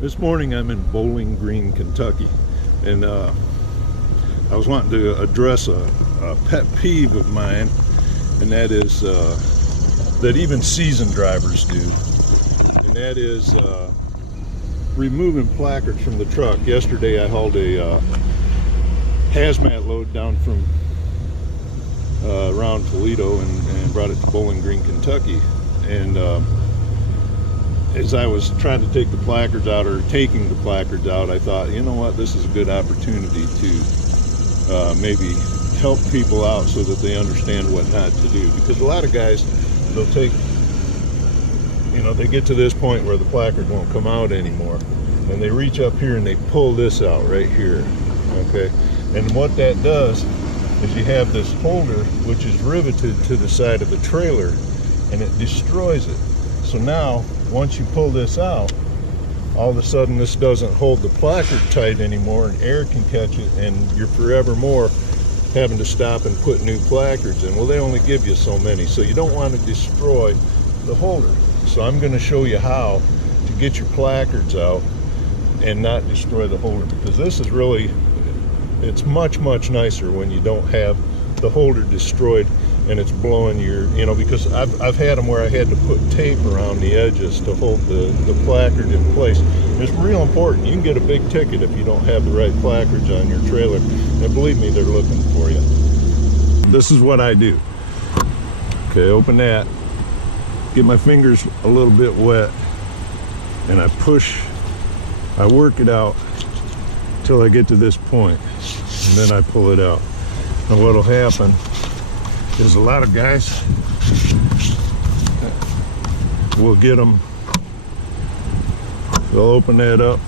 This morning I'm in Bowling Green, Kentucky, and I was wanting to address a pet peeve of mine, and that is that even seasoned drivers do, and that is removing placards from the truck. Yesterday I hauled a hazmat load down from around Toledo and brought it to Bowling Green, Kentucky, and as I was trying to take the placards out, or taking the placards out, I thought, you know what, this is a good opportunity to maybe help people out so that they understand what not to do. Because a lot of guys, they'll take, you know, they get to this point where the placard won't come out anymore, and they reach up here and they pull this out right here, okay? And what that does is you have this holder which is riveted to the side of the trailer, and it destroys it. So now, once you pull this out, all of a sudden this doesn't hold the placard tight anymore, and air can catch it, and you're forevermore having to stop and put new placards in. Well, they only give you so many, so you don't want to destroy the holder. So I'm going to show you how to get your placards out and not destroy the holder, because this is really, it's much nicer when you don't have the holder destroyed and it's blowing your, you know, because I've had them where I had to put tape around the edges to hold the placard in place. And it's real important. You can get a big ticket if you don't have the right placards on your trailer, and believe me, they're looking for you. This is what I do. Okay, open that, get my fingers a little bit wet, and I push, I work it out till I get to this point, and then I pull it out. And what'll happen is a lot of guys will get them, they'll open that up,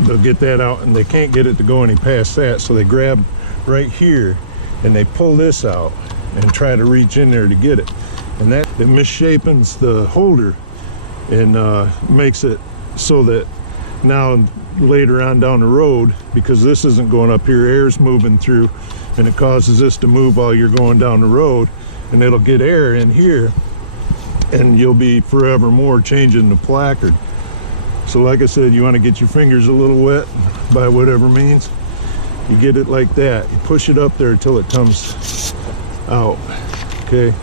they'll get that out, and they can't get it to go any past that, so they grab right here and they pull this out and try to reach in there to get it, and that it misshapens the holder and makes it so that now later on down the road, because this isn't going up here, air's moving through, and it causes this to move while you're going down the road, and it'll get air in here, and you'll be forevermore changing the placard. So like I said, you want to get your fingers a little wet by whatever means. You get it like that, you push it up there until it comes out, okay?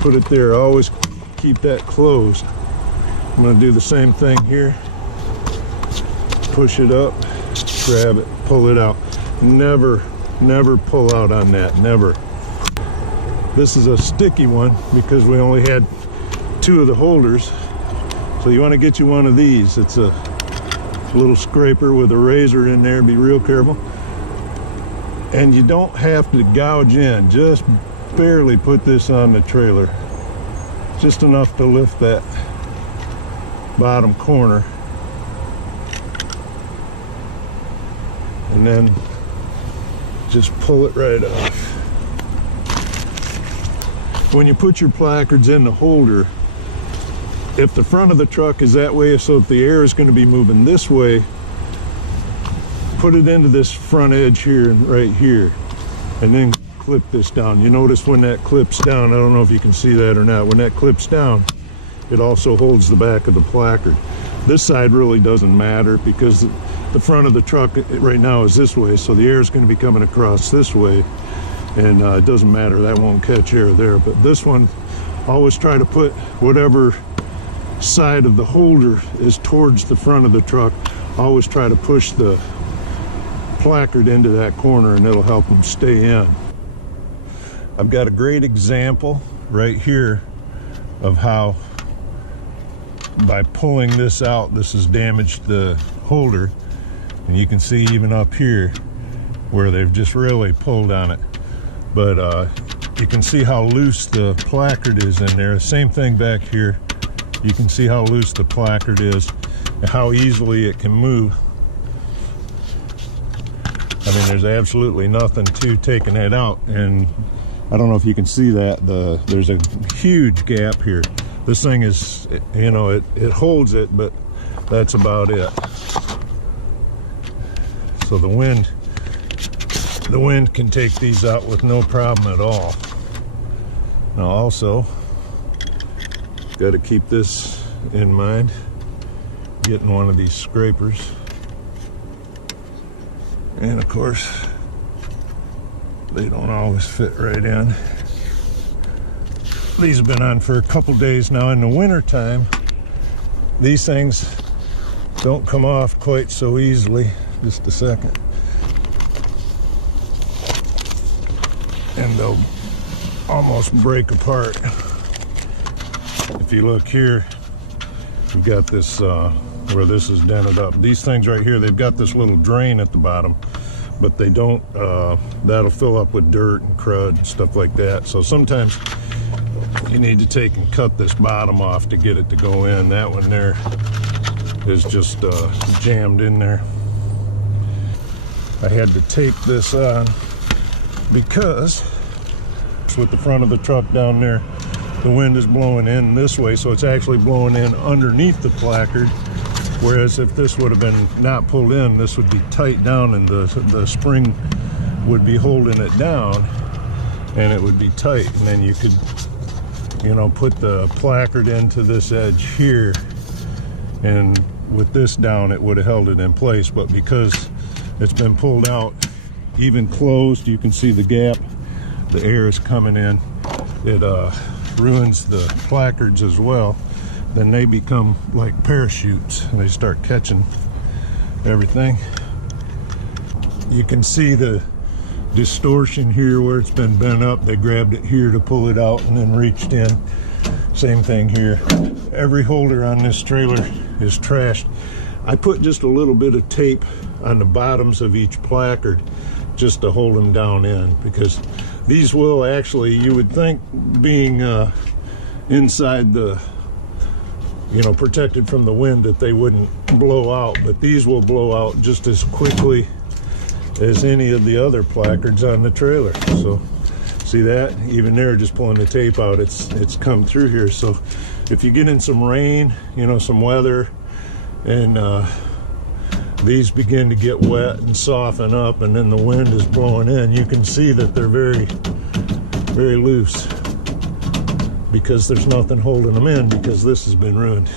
Put it there, always keep that closed. I'm going to do the same thing here. Push it up, grab it, pull it out. Never pull out on that, never. This is a sticky one because we only had 2 of the holders, so you want to get you one of these. It's a little scraper with a razor in there. Be real careful, and you don't have to gouge in, just barely put this on the trailer, just enough to lift that bottom corner, and then just pull it right off. When you put your placards in the holder, if the front of the truck is that way, so if the air is going to be moving this way, put it into this front edge here and right here, and then clip this down. You notice when that clips down, I don't know if you can see that or not, when that clips down, it also holds the back of the placard. This side really doesn't matter because the front of the truck right now is this way, so the air is going to be coming across this way, and it doesn't matter, that won't catch air there. But this one, always try to put whatever side of the holder is towards the front of the truck, always try to push the placard into that corner, and it'll help them stay in. I've got a great example right here of how by pulling this out, this has damaged the holder. And you can see even up here where they've just really pulled on it. But you can see how loose the placard is in there. Same thing back here. You can see how loose the placard is and how easily it can move. I mean, there's absolutely nothing to taking it out. And I don't know if you can see that. There's a huge gap here. This thing is, you know, it holds it, but that's about it. So the wind can take these out with no problem at all. Now also, got to keep this in mind. getting one of these scrapers. And of course, they don't always fit right in. These have been on for a couple days now. In the winter time, these things don't come off quite so easily. Just a second. And they'll almost break apart. If you look here, we've got this where this is dented up. These things right here, they've got this little drain at the bottom, but they don't, that'll fill up with dirt and crud and stuff like that. So sometimes you need to take and cut this bottom off to get it to go in. That one there is just jammed in there. I had to tape this on because with the front of the truck down there, the wind is blowing in this way, so it's actually blowing in underneath the placard, whereas if this would have been not pulled in, this would be tight down and the spring would be holding it down and it would be tight, and then you could, you know, put the placard into this edge here, and with this down it would have held it in place. But because it's been pulled out, even closed, you can see the gap, the air is coming in, it ruins the placards as well. Then they become like parachutes and they start catching everything. You can see the distortion here where it's been bent up. They grabbed it here to pull it out and then reached in. Same thing here. Every holder on this trailer is trashed. I put just a little bit of tape on the bottoms of each placard just to hold them down in, because these will actually, you would think, being inside the, you know, protected from the wind, that they wouldn't blow out, but these will blow out just as quickly as any of the other placards on the trailer. So see that? Even there, just pulling the tape out, it's come through here. So if you get in some rain, you know, some weather, and these begin to get wet and soften up, and then the wind is blowing in, you can see that they're very, very loose, because there's nothing holding them in, because this has been ruined.